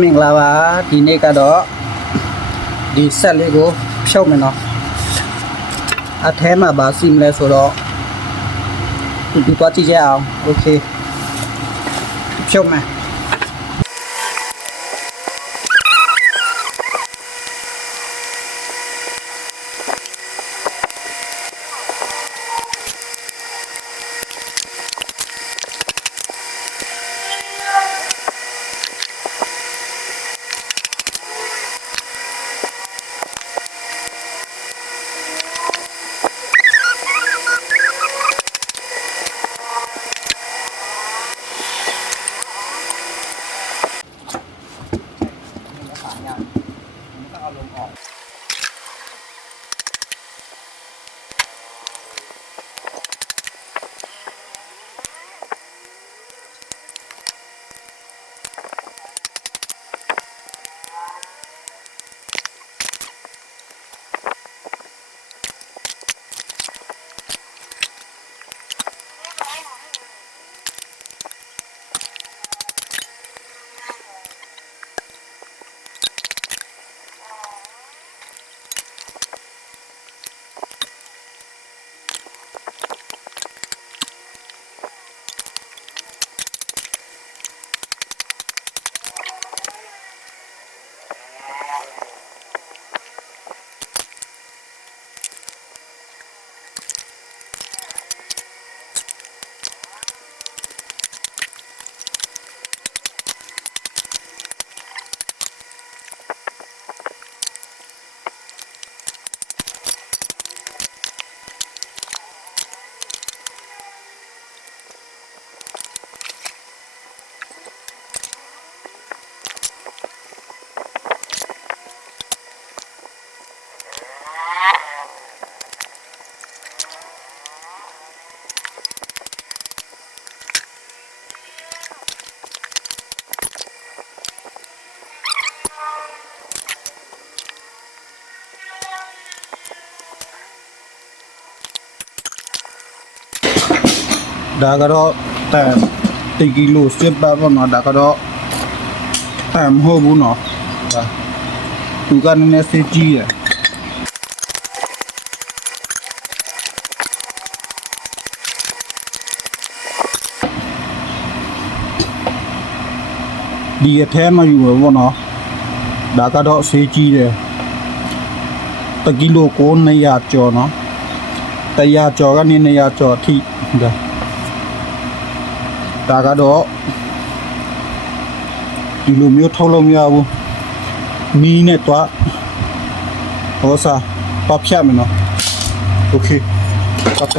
မင်္ဂလာပါဒီနေ့ကတော့ဒီဆက်လေးကိုဖြုတ်မယ်နော်အထဲမှာပါစီမလဲဆိုတော့ဒီဒီတော့ကြည့်ကြအောင်โอเคဖြုတ်မယ် ဒါကတော့တန်1ကီလိုစစ်ပါပေါ့နော်ဒါကတော့တန်မဟုတ်ဘူးနော်ဒါသူကနည်းနည်းစစ်ကြီးရယ်ဒီအထဲမှာอยู่ပေါ့နော် ဒါကတော့ဆေးကြီးတယ်တကီလိုကို900ကျော်နော်100ကျော်ကနေ200ကျော်အထိဒါ ဒါကတော့ဒီလိုမျိုးထုတ်လို့မရဘူးမီးနဲ့တော့ဟောစားတော့ဖြတ်မယ်နော်โอเคတော့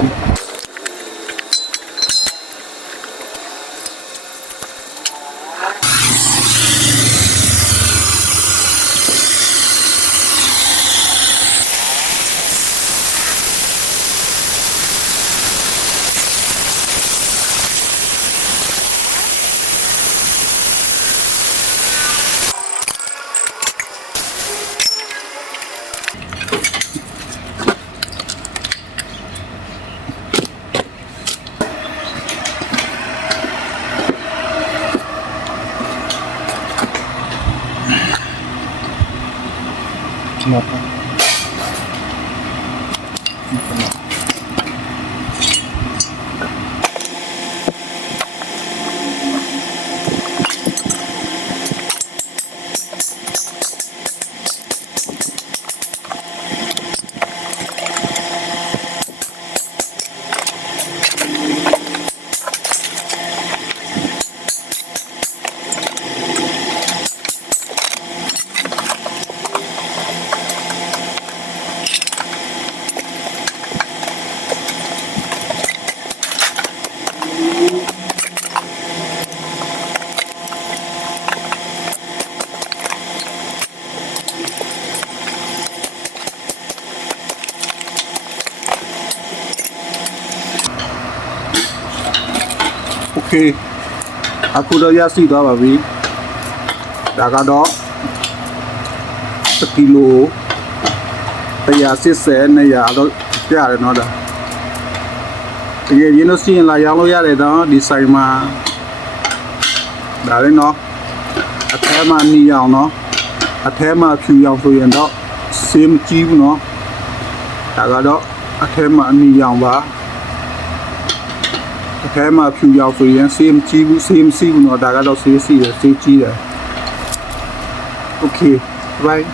တယ် okay အခုတော့ရရှိသွားပါပြီဒါကတော့1ကီလို180နဲ့ရတော့ပြရတယ်နော်ဒါတကယ်ရင်းလို့စီးရင်လာရောင်းလို့ရတယ်တော့ဒီဆိုင်မှာဒါလည်းနော်အထဲမှာနီအောင်နော်အထဲမှာဖြူအောင်ဆိုရင်တော့ same ကြီးဘူးနော်ဒါကတော့အထဲမှာအနီအောင်ပါ အထဲမှာဖြူရောင်ဆိုရင်စေးမကြည့်ဘူးစေးမစီးဘူးနော်ဒါကတော့စေးစီးတယ်စေးကြည့်တယ်โอเค bye